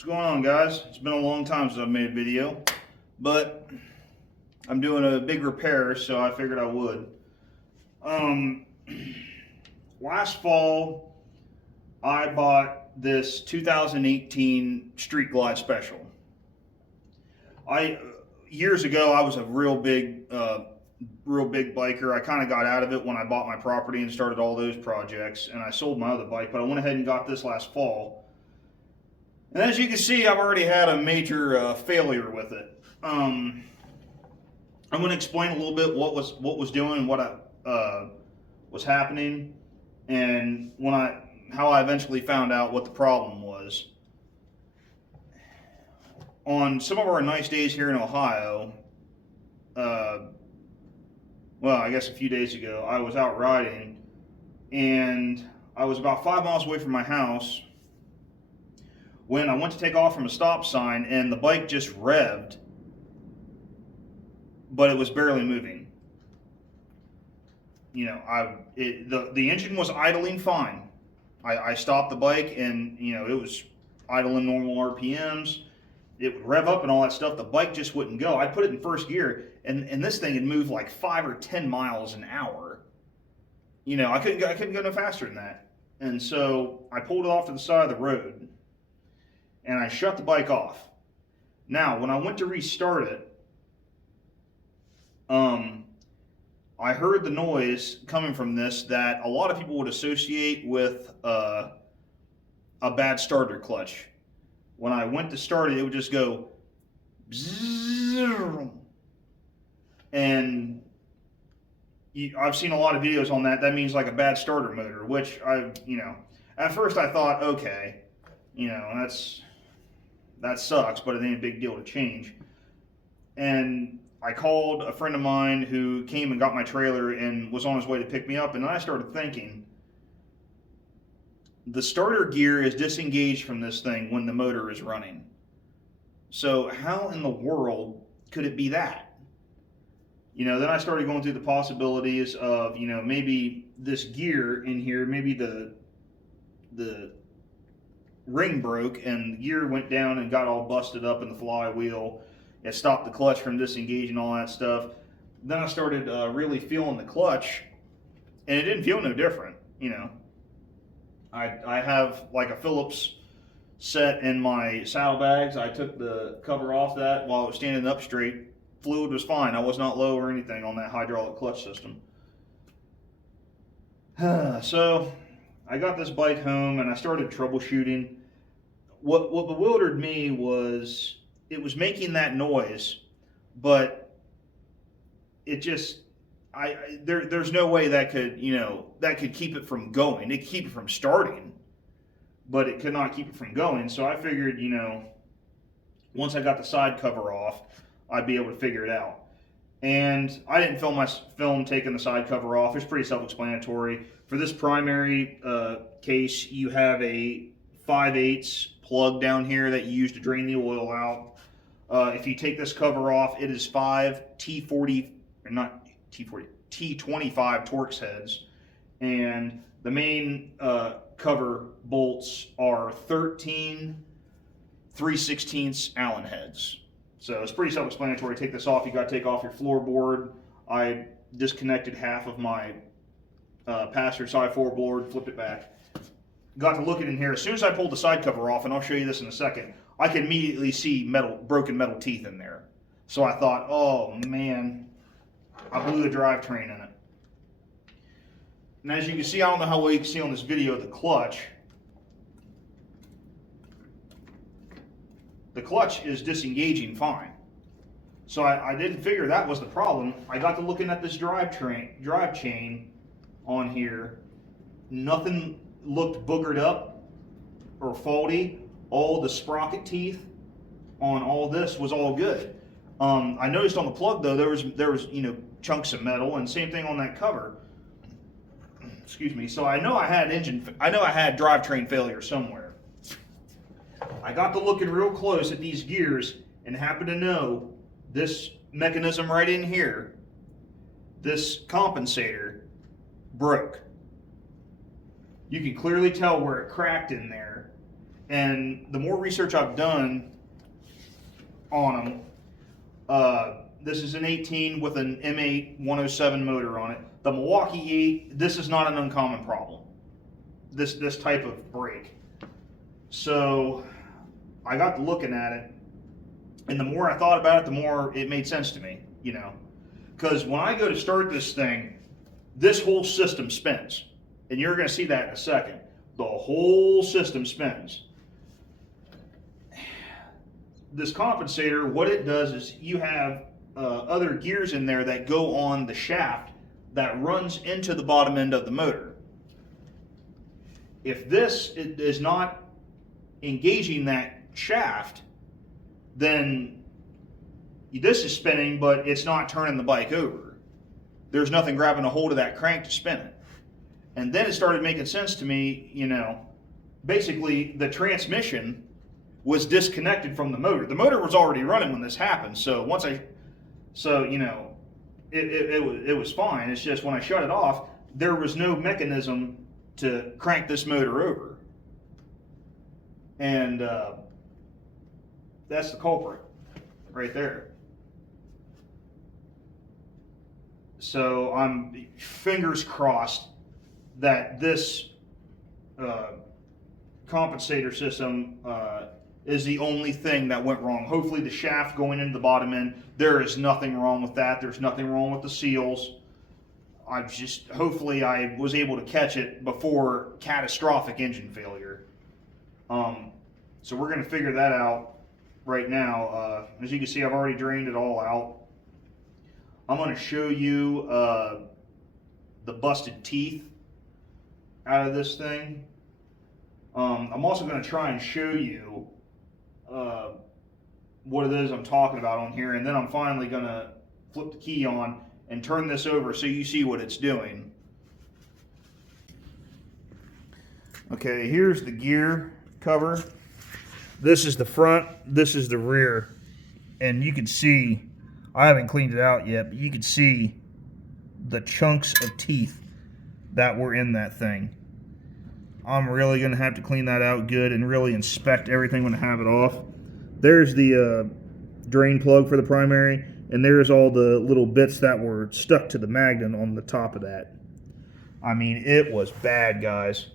What's going on, guys? It's been a long time since I've made a video, but I'm doing a big repair, so I figured I would. Last fall, I bought this 2018 Street Glide Special. Years ago, I was a real big biker. I kind of got out of it when I bought my property and started all those projects, and I sold my other bike. But I went ahead and got this last fall. And as you can see, I've already had a major failure with it. I'm going to explain a little bit what was doing, what was happening, and how I eventually found out what the problem was. On some of our nice days here in Ohio, well, I guess a few days ago, I was out riding, and I was about 5 miles away from my house when I went to take off from a stop sign, and the bike just revved, but it was barely moving. You know, the engine was idling fine. I stopped the bike, and it was idling normal RPMs. It would rev up and all that stuff. The bike just wouldn't go. I put it in first gear, and this thing had moved like 5 or 10 miles an hour. I couldn't go no faster than that. And so I pulled it off to the side of the road, and I shut the bike off. Now, when I went to restart it, I heard the noise coming from this that a lot of people would associate with a bad starter clutch. When I went to start it, it would just go bzzz, and I've seen a lot of videos on that. That means like a bad starter motor, which at first I thought, okay, that sucks, but it ain't a big deal to change. And I called a friend of mine who came and got my trailer and was on his way to pick me up, and then I started thinking, the starter gear is disengaged from this thing when the motor is running. So how in the world could it be that? Then I started going through the possibilities of, maybe this gear in here, maybe the ring broke and the gear went down and got all busted up in the flywheel. It stopped the clutch from disengaging, all that stuff. Then I started really feeling the clutch, and it didn't feel no different. I have like a Phillips set in my saddlebags. I took the cover off that while I was standing up straight. Fluid was fine. I was not low or anything on that hydraulic clutch system. So I got this bike home and I started troubleshooting. What bewildered me was it was making that noise, but it just there's no way that could keep it from going. It could keep it from starting, but it could not keep it from going. So I figured, once I got the side cover off, I'd be able to figure it out. And I didn't film taking the side cover off. It's pretty self-explanatory. For this primary case, you have a 5/8 plug down here that you use to drain the oil out. If you take this cover off, it is 5 T25 Torx heads, and the main cover bolts are 13 3/16 Allen heads. So it's pretty self-explanatory. Take this off, you got to take off your floorboard. I disconnected half of my passenger side floorboard, flipped it back. Got to looking in here. As soon as I pulled the side cover off, and I'll show you this in a second, I could immediately see broken metal teeth in there. So I thought, oh man, I blew the drivetrain in it. And as you can see, I don't know how well you can see on this video, the clutch is disengaging fine. So I didn't figure that was the problem. I got to looking at this drive chain on here. Nothing looked boogered up or faulty. All the sprocket teeth on all this was all good. I noticed on the plug though there was chunks of metal, and same thing on that cover. Excuse me. So I know I had drivetrain failure somewhere. I got to looking real close at these gears and happened to know this mechanism right in here, this compensator, broke. You can clearly tell where it cracked in there, And the more research I've done on them, this is an 18 with an M8 107 motor on it. The Milwaukee 8, this is not an uncommon problem. This type of brake. So I got to looking at it, and the more I thought about it, the more it made sense to me, you know. Because when I go to start this thing, this whole system spins. And you're going to see that in a second. The whole system spins. This compensator, what it does is you have other gears in there that go on the shaft that runs into the bottom end of the motor. If this is not engaging that shaft, then this is spinning, but it's not turning the bike over. There's nothing grabbing a hold of that crank to spin it. And then it started making sense to me, you know, basically the transmission was disconnected from the motor. The motor was already running when this happened, so you know, it was fine. It's just when I shut it off, there was no mechanism to crank this motor over. And that's the culprit right there. So I'm fingers crossed that this compensator system is the only thing that went wrong. Hopefully the shaft going into the bottom end, there is nothing wrong with that. There's nothing wrong with the seals. Hopefully I was able to catch it before catastrophic engine failure. So we're going to figure that out right now. As you can see, I've already drained it all out. I'm going to show you the busted teeth out of this thing. I'm also going to try and show you what it is I'm talking about on here, and then I'm finally going to flip the key on and turn this over so you see what it's doing. Okay, here's the gear cover. This is the front, this is the rear, and you can see, I haven't cleaned it out yet, but you can see the chunks of teeth that were in that thing. I'm really going to have to clean that out good and really inspect everything when I have it off. There's the drain plug for the primary, and there's all the little bits that were stuck to the magnet on the top of that. I mean, it was bad, guys.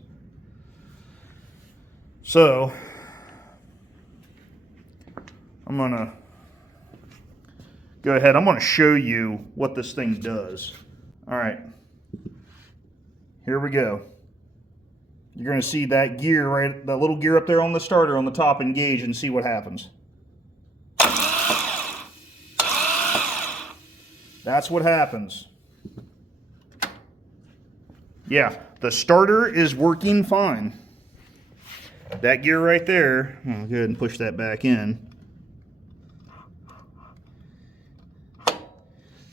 So I'm going to go ahead. I'm going to show you what this thing does. All right. Here we go. You're going to see that gear, right, that little gear up there on the starter on the top engage, and see what happens. That's what happens. Yeah, the starter is working fine. That gear right there, I'll go ahead and push that back in.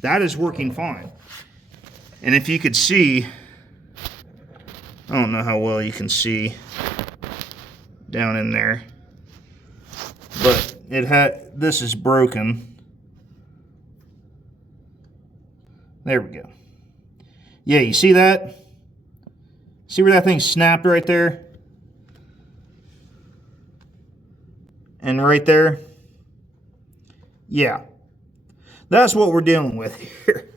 That is working fine. And if you could see, I don't know how well you can see down in there, but this is broken. There we go. Yeah, you see that? See where that thing snapped right there? And right there? Yeah. That's what we're dealing with here.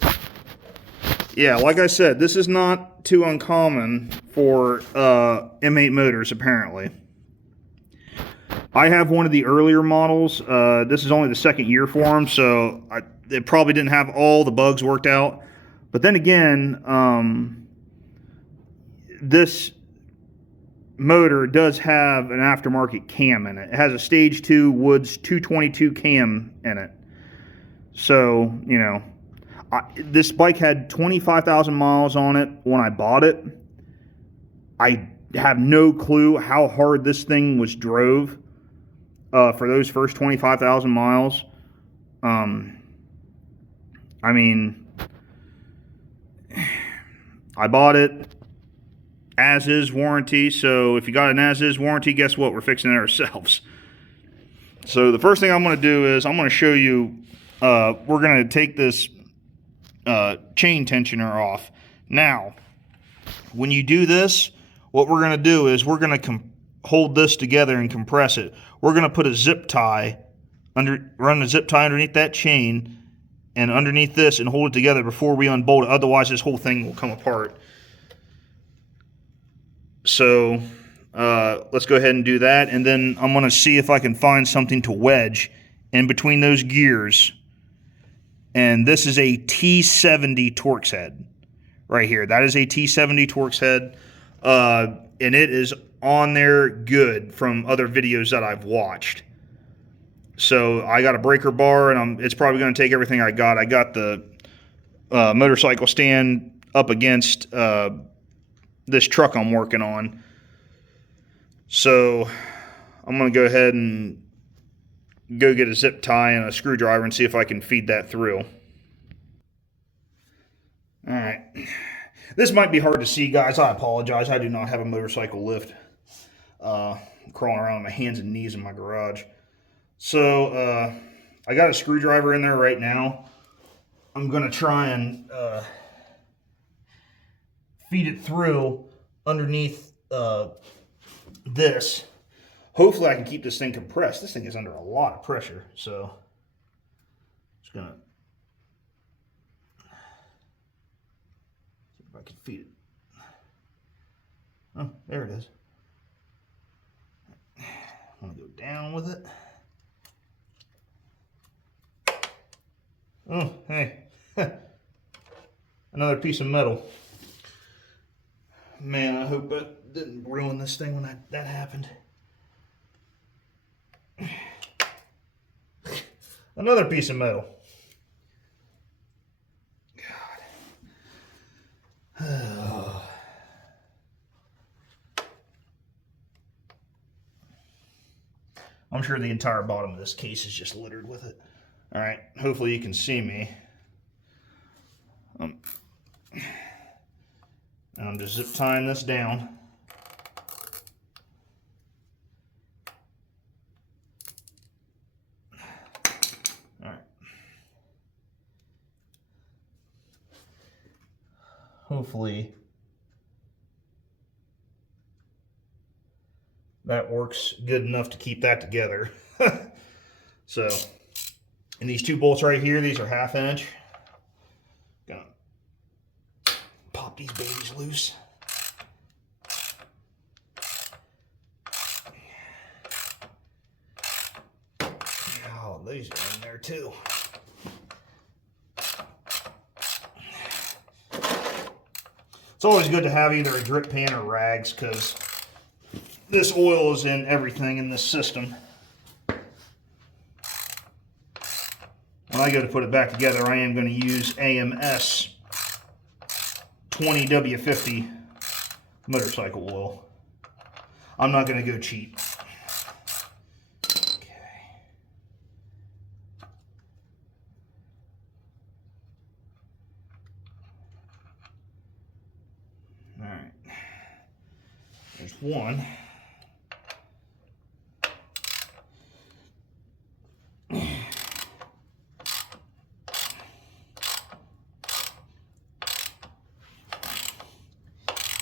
Yeah, like I said, this is not too uncommon for M8 motors, apparently. I have one of the earlier models. This is only the second year for them, so it probably didn't have all the bugs worked out. But then again, this motor does have an aftermarket cam in it. It has a Stage 2 Woods 222 cam in it. So, you know, this bike had 25,000 miles on it when I bought it. I have no clue how hard this thing was drove for those first 25,000 miles. I mean, I bought it as-is warranty, so if you got an as-is warranty, guess what? We're fixing it ourselves. So the first thing I'm going to do is I'm going to show you, we're going to take this chain tensioner off. Now, when you do this, what we're going to do is we're going to hold this together and compress it. We're going to put a zip tie run a zip tie underneath that chain and underneath this and hold it together before we unbolt it. Otherwise, this whole thing will come apart. So let's go ahead and do that, and then I'm going to see if I can find something to wedge in between those gears. And this is a T70 Torx head right here. That is a T70 Torx head, and it is on there good from other videos that I've watched. So I got a breaker bar, and it's probably going to take everything I got. I got the motorcycle stand up against this truck I'm working on. So I'm going to go ahead and go get a zip tie and a screwdriver and see if I can feed that through. Alright. This might be hard to see, guys. I apologize. I do not have a motorcycle lift. I'm crawling around on my hands and knees in my garage. So I got a screwdriver in there right now. I'm going to try and feed it through underneath this. Hopefully I can keep this thing compressed. This thing is under a lot of pressure, so just gonna see if I can feed it. Oh, there it is. I'm gonna go down with it. Oh, hey. Another piece of metal. Man, I hope that didn't ruin this thing when that happened. Another piece of metal. God. I'm sure the entire bottom of this case is just littered with it. All right, hopefully you can see me. And I'm just zip tying this down. All right. Hopefully that works good enough to keep that together. So, and these two bolts right here, these are 1/2 inch. Gonna pop these babies loose. Oh, these are in there too. It's always good to have either a drip pan or rags, because this oil is in everything in this system. When I go to put it back together, I am going to use AMS 20W50 motorcycle oil. I'm not going to go cheap. Okay. All right. There's one.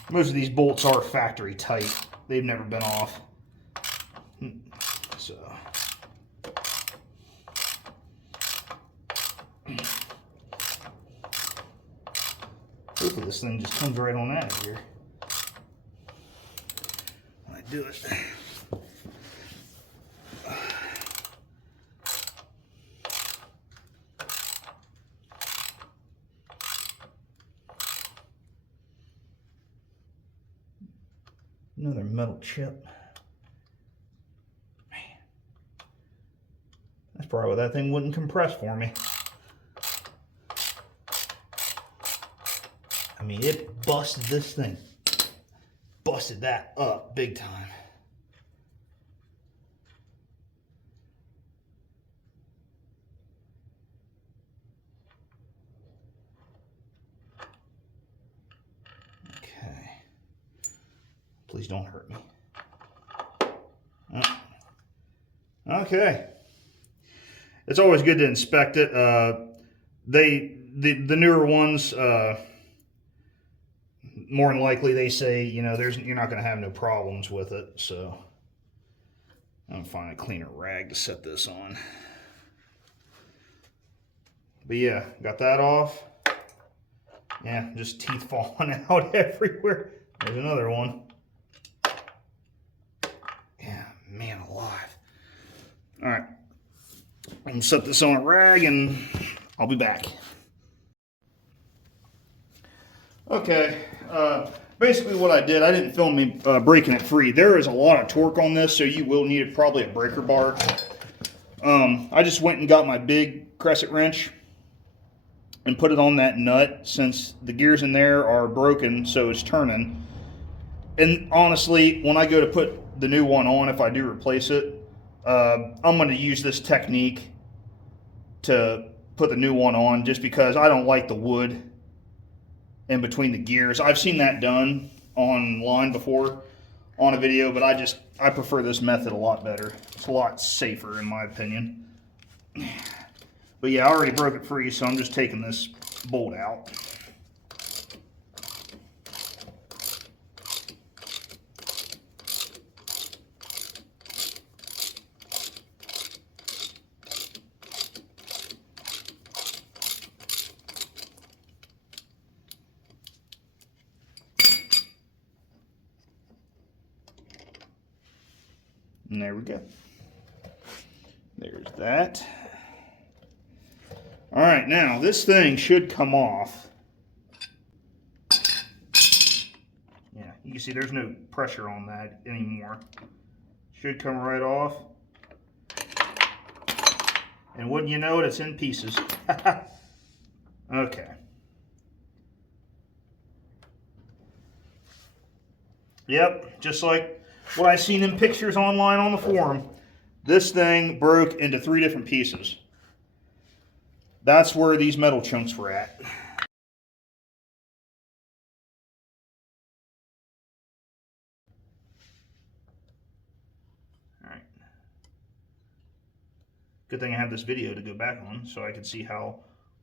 Most of these bolts are factory tight. They've never been off. So. Hopefully this thing just comes right on out of here when I do it. Another metal chip. Man. That's probably why that thing wouldn't compress for me. I mean, it busted this thing. Busted that up big time. Please don't hurt me. Okay. It's always good to inspect it. The newer ones, more than likely they say, you know, you're not going to have no problems with it. So I'm find a cleaner rag to set this on. But yeah, got that off. Yeah, just teeth falling out everywhere. There's another one. Yeah, man alive. All right, I'm gonna set this on a rag and I'll be back. Okay, basically what I did, I didn't film me breaking it free. There is a lot of torque on this, so you will need probably a breaker bar. I just went and got my big crescent wrench and put it on that nut, since the gears in there are broken, so it's turning. And honestly, when I go to put the new one on, if I do replace it, I'm going to use this technique to put the new one on, just because I don't like the wood in between the gears. I've seen that done online before on a video, but I prefer this method a lot better. It's a lot safer in my opinion. But yeah, I already broke it free, so I'm just taking this bolt out. And there we go. There's that. All right, now this thing should come off. Yeah, you can see there's no pressure on that anymore. Should come right off. And wouldn't you know it, it's in pieces. Okay. Yep, just like what I seen in pictures online on the forum. This thing broke into 3 different pieces. That's where these metal chunks were at. Alright. Good thing I have this video to go back on so I can see how,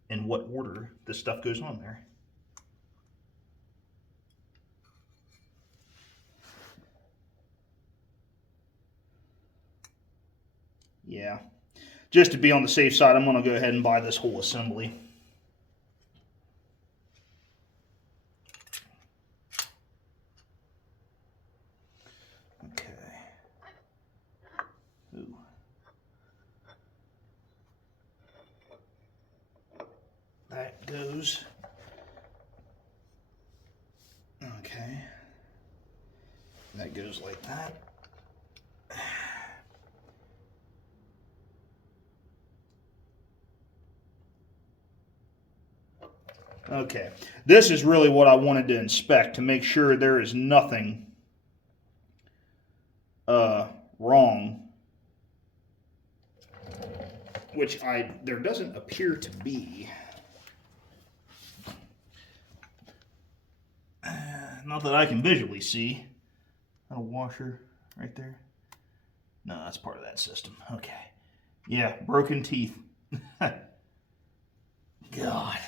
in what order, this stuff goes on there. Yeah. Just to be on the safe side, I'm going to go ahead and buy this whole assembly. Okay. Ooh. That goes. Okay. That goes like that. Okay, this is really what I wanted to inspect to make sure there is nothing wrong, which there doesn't appear to be. Not that I can visually see. A washer right there. No, that's part of that system. Okay. Yeah, broken teeth. God.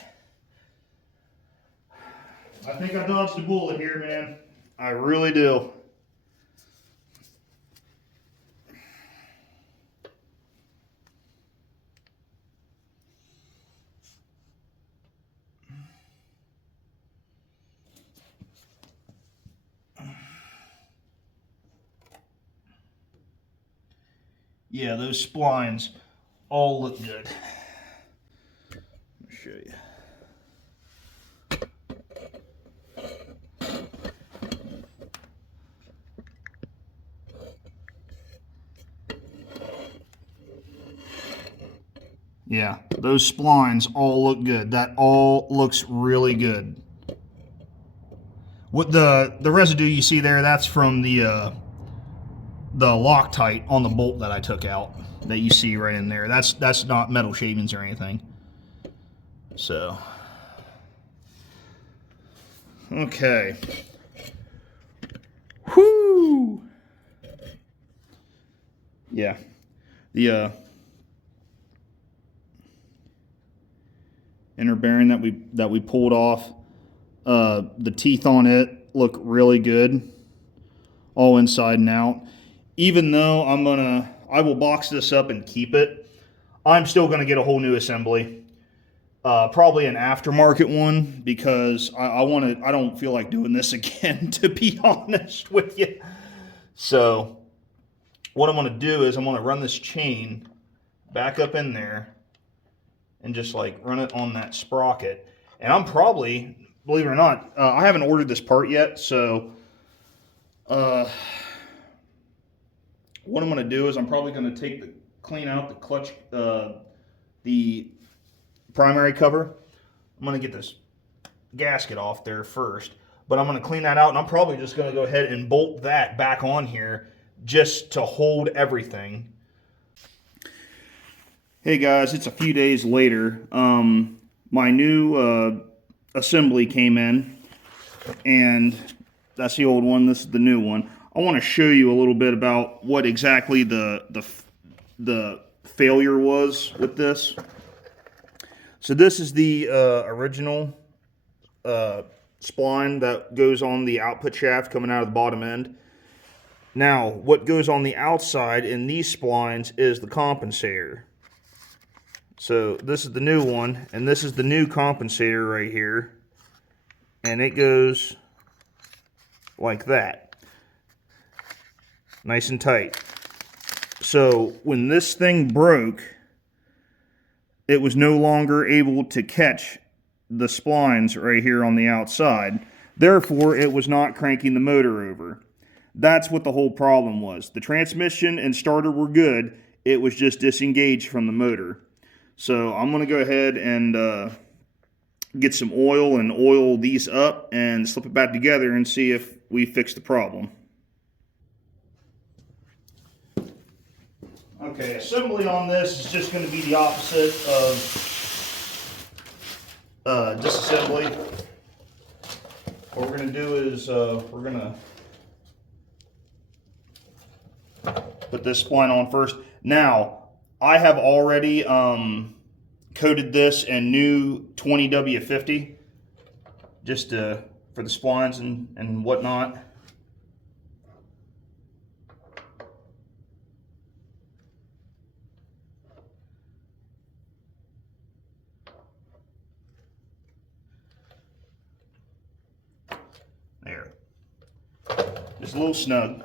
I think I dodged a bullet here, man. I really do. Yeah, those splines all look good. Let me show you. Yeah, those splines all look good. That all looks really good. What the residue you see there, that's from the Loctite on the bolt that I took out. That you see right in there. That's not metal shavings or anything. So, okay. Whoo! Yeah, the inner bearing that we pulled off, the teeth on it look really good, all inside and out. even though I will box this up and keep it, I'm still gonna get a whole new assembly. Probably an aftermarket one because I want to. I don't feel like doing this again, to be honest with you. So what I'm going to do is I'm going to run this chain back up in there and just like run it on that sprocket. And I'm probably, believe it or not, I haven't ordered this part yet. So what I'm going to do is I'm probably going to clean out the clutch, the primary cover. I'm going to get this gasket off there first, but I'm going to clean that out, and I'm probably just going to go ahead and bolt that back on here just to hold everything. Hey guys, it's a few days later. My new assembly came in, and that's the old one. This is the new one. I want to show you a little bit about what exactly the failure was with this. So this is the original spline that goes on the output shaft coming out of the bottom end. Now, what goes on the outside in these splines is the compensator. So this is the new one, and this is the new compensator right here. And it goes like that. Nice and tight. So when this thing broke, it was no longer able to catch the splines right here on the outside. Therefore, it was not cranking the motor over. That's what the whole problem was. The transmission and starter were good. It was just disengaged from the motor. So I'm going to go ahead and get some oil and oil these up and slip it back together and see if we fix the problem. Okay, assembly on this is just going to be the opposite of disassembly. What we're going to do is we're going to put this spline on first. Now, I have already coated this in new 20W50 just for the splines and whatnot. There. Just a little snug.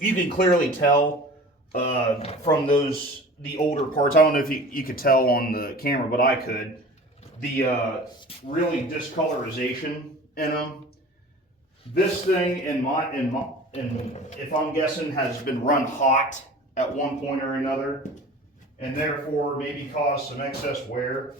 You can clearly tell from the older parts. I don't know if you could tell on the camera, but I could. The really discolorization in them. This thing, if I'm guessing, has been run hot at one point or another, and therefore maybe caused some excess wear.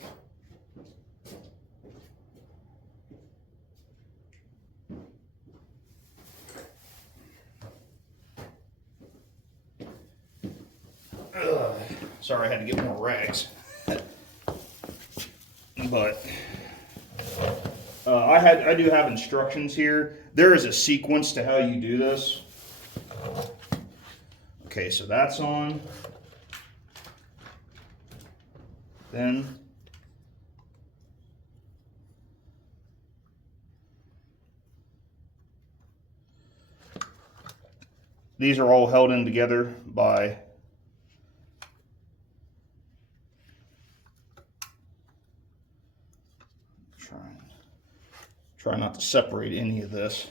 Sorry, I had to get more rags. But I do have instructions here. There is a sequence to how you do this. Okay, so that's on. Then these are all held in together by try not to separate any of this.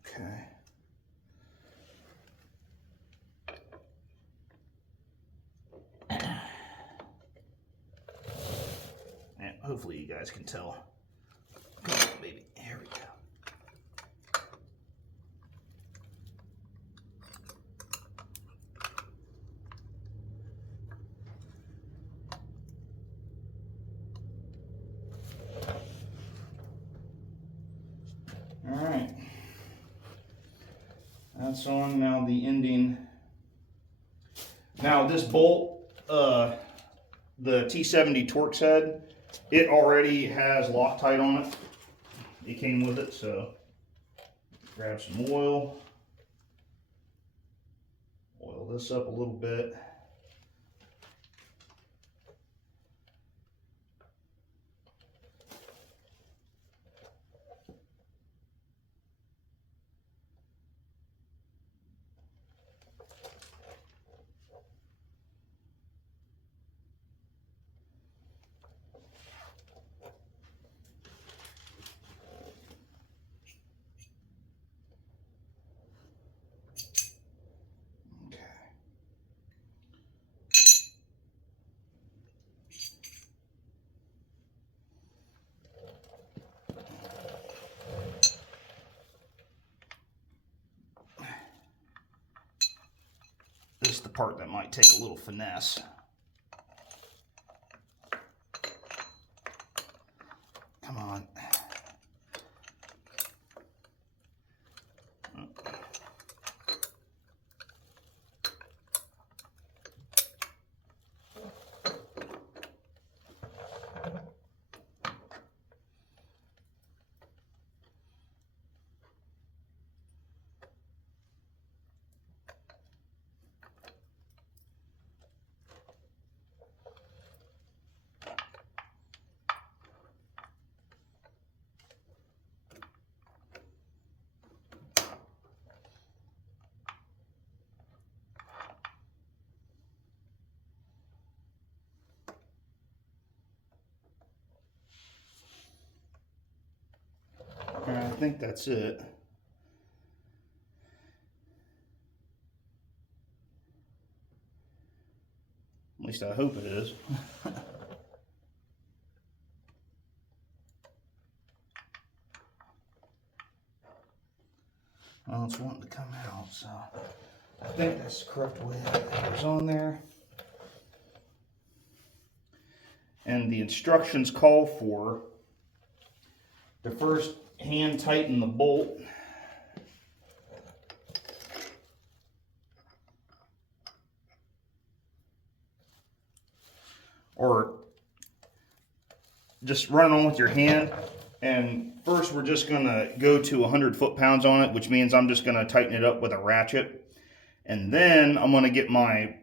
Okay. And hopefully you guys can tell. Come on, baby. Here we go. Alright, that's on. Now the ending. Now this bolt, the T70 Torx head, it already has Loctite on it. It came with it, so grab some oil. Oil this up a little bit. This is the part that might take a little finesse. Come on. I think that's it. At least I hope it is. Well, it's wanting to come out, so I think that's the correct way it goes on there. And the instructions call for to first hand tighten the bolt. Or just run on with your hand. And first we're just going to go to 100 foot-pounds on it, which means I'm just going to tighten it up with a ratchet. And then I'm going to get my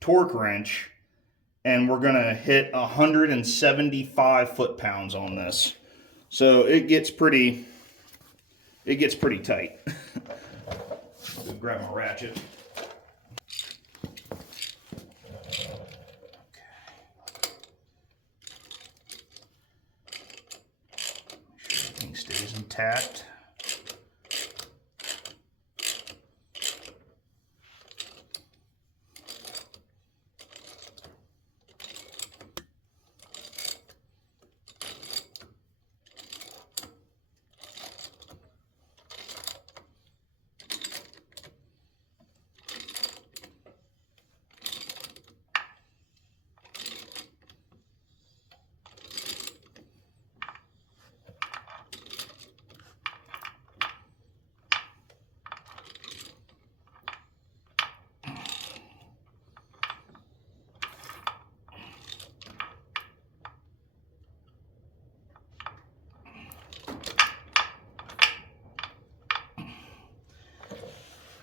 torque wrench, and we're going to hit 175 foot-pounds on this. So it gets pretty tight. I'll go grab my ratchet. Stays intact.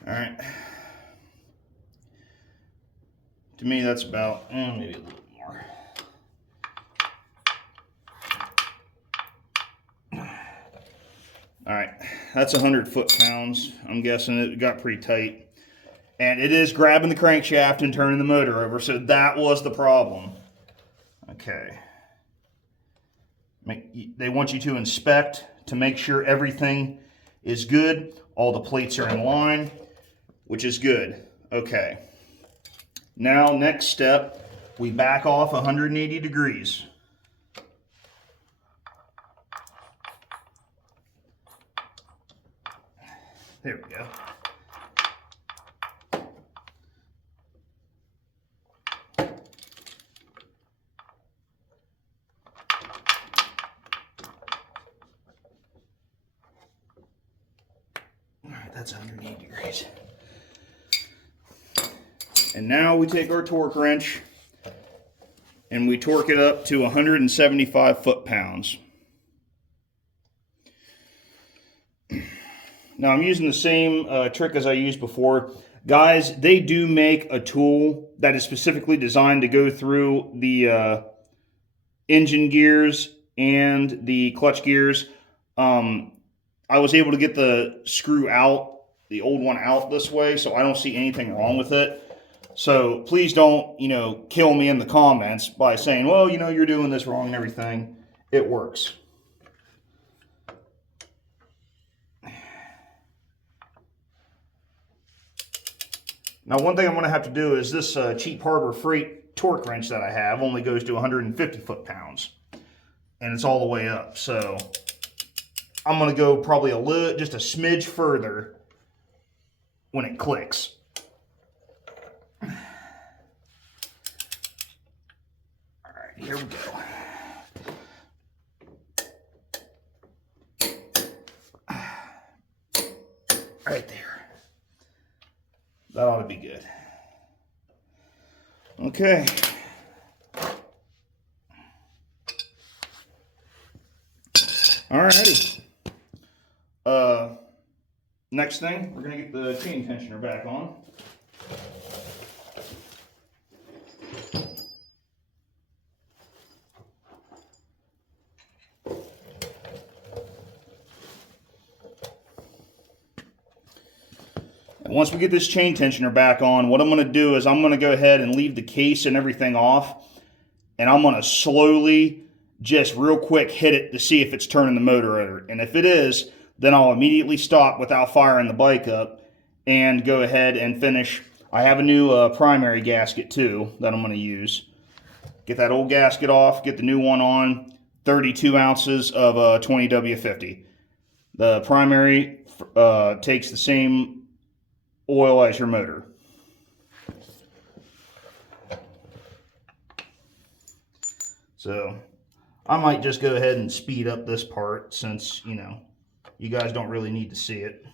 All right. To me, that's about maybe a little more. All right, that's 100 foot-pounds. I'm guessing it got pretty tight. And it is grabbing the crankshaft and turning the motor over, so that was the problem. Okay. They want you to inspect to make sure everything is good. All the plates are in line, which is good. Okay. Now, next step, we back off 180 degrees. There we go. All right, that's 180 degrees. And now we take our torque wrench and we torque it up to 175 foot-pounds. Now I'm using the same trick as I used before. Guys, they do make a tool that is specifically designed to go through the engine gears and the clutch gears. I was able to get the screw out, the old one out this way, so I don't see anything wrong with it. So please don't, kill me in the comments by saying, well, you're doing this wrong and everything. It works. Now, one thing I'm going to have to do is this cheap Harbor Freight torque wrench that I have only goes to 150 foot-pounds. And it's all the way up. So I'm going to go probably just a smidge further when it clicks. All right, here we go. Right there. That ought to be good. Okay. Alrighty. Next thing, we're gonna get the chain tensioner back on. And once we get this chain tensioner back on, what I'm gonna do is I'm gonna go ahead and leave the case and everything off, and I'm gonna slowly, just real quick, hit it to see if it's turning the motor over. And if it is, then I'll immediately stop without firing the bike up and go ahead and finish. I have a new primary gasket too that I'm going to use. Get that old gasket off, get the new one on, 32 ounces of 20W50. The primary takes the same oil as your motor. So I might just go ahead and speed up this part since, you know, you guys don't really need to see it.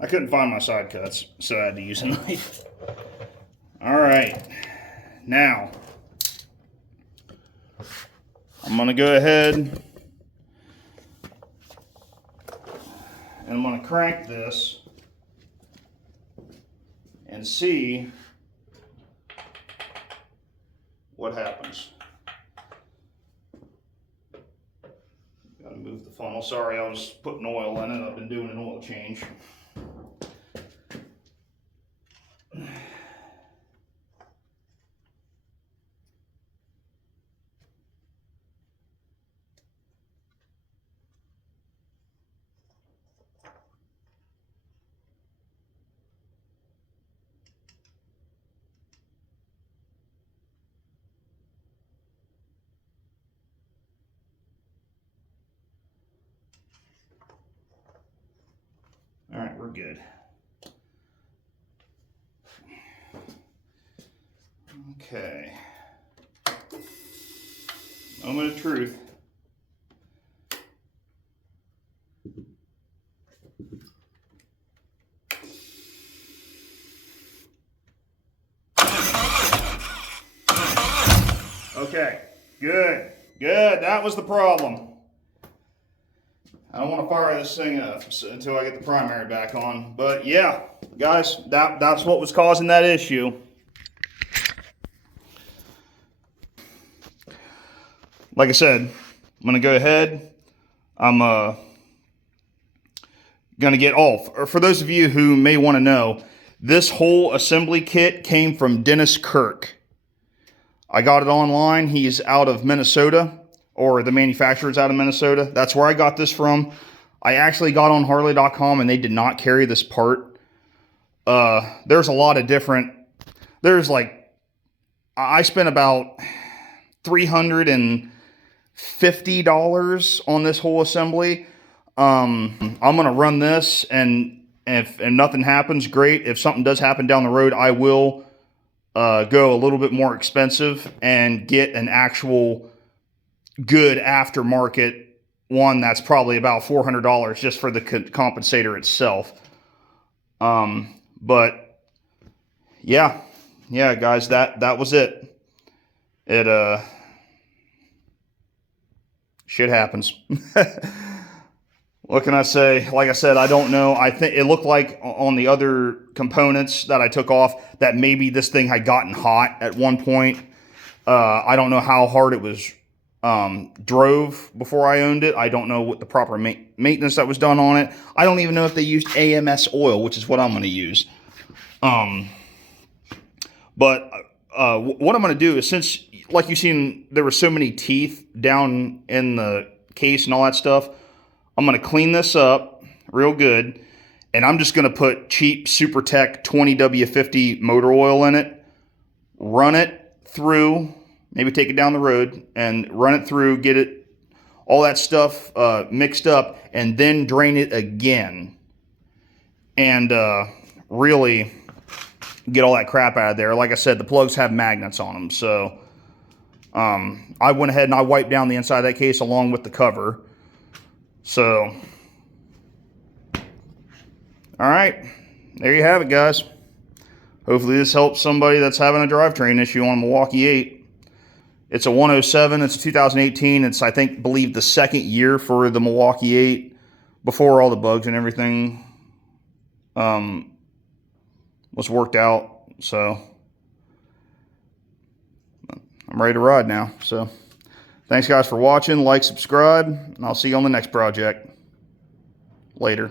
I couldn't find my side cuts, so I had to use a knife. All right, now I'm gonna go ahead and I'm gonna crank this and see what happens. Gotta move the funnel. Sorry, I was putting oil in it. I've been doing an oil change. All right, we're good. Okay. Moment of truth. Okay, good, good. That was the problem. I don't want to fire this thing up until I get the primary back on. But yeah, guys, that's what was causing that issue. Like I said, I'm going to go ahead. I'm going to get or for those of you who may want to know, this whole assembly kit came from Dennis Kirk. I got it online. He's out of Minnesota, or the manufacturer's out of Minnesota. That's where I got this from. I actually got on Harley.com and they did not carry this part. There's a lot of different, I spent about $350 on this whole assembly. I'm going to run this, and if nothing happens, great. If something does happen down the road, I will go a little bit more expensive and get an actual good aftermarket one that's probably about $400 just for the compensator itself. But yeah, guys, that was it. Shit happens. What can I say? Like I said, I don't know. I think it looked like on the other components that I took off that maybe this thing had gotten hot at one point. I don't know how hard it was drove before I owned it. I don't know what the proper maintenance that was done on it. I don't even know if they used AMS oil, which is what I'm going to use. But what I'm going to do is, since, like you've seen, there were so many teeth down in the case and all that stuff, I'm going to clean this up real good, and I'm just going to put cheap SuperTech 20W50 motor oil in it, run it through, maybe take it down the road, and run it through, get it, all that stuff mixed up, and then drain it again. And really get all that crap out of there. Like I said, the plugs have magnets on them, so I went ahead and I wiped down the inside of that case along with the cover. So, all right, there you have it, guys. Hopefully this helps somebody that's having a drivetrain issue on a Milwaukee 8. It's a 107. It's a 2018. It's, I believe the second year for the Milwaukee 8 before all the bugs and everything was worked out. So I'm ready to ride now. So thanks, guys, for watching. Like, subscribe, and I'll see you on the next project. Later.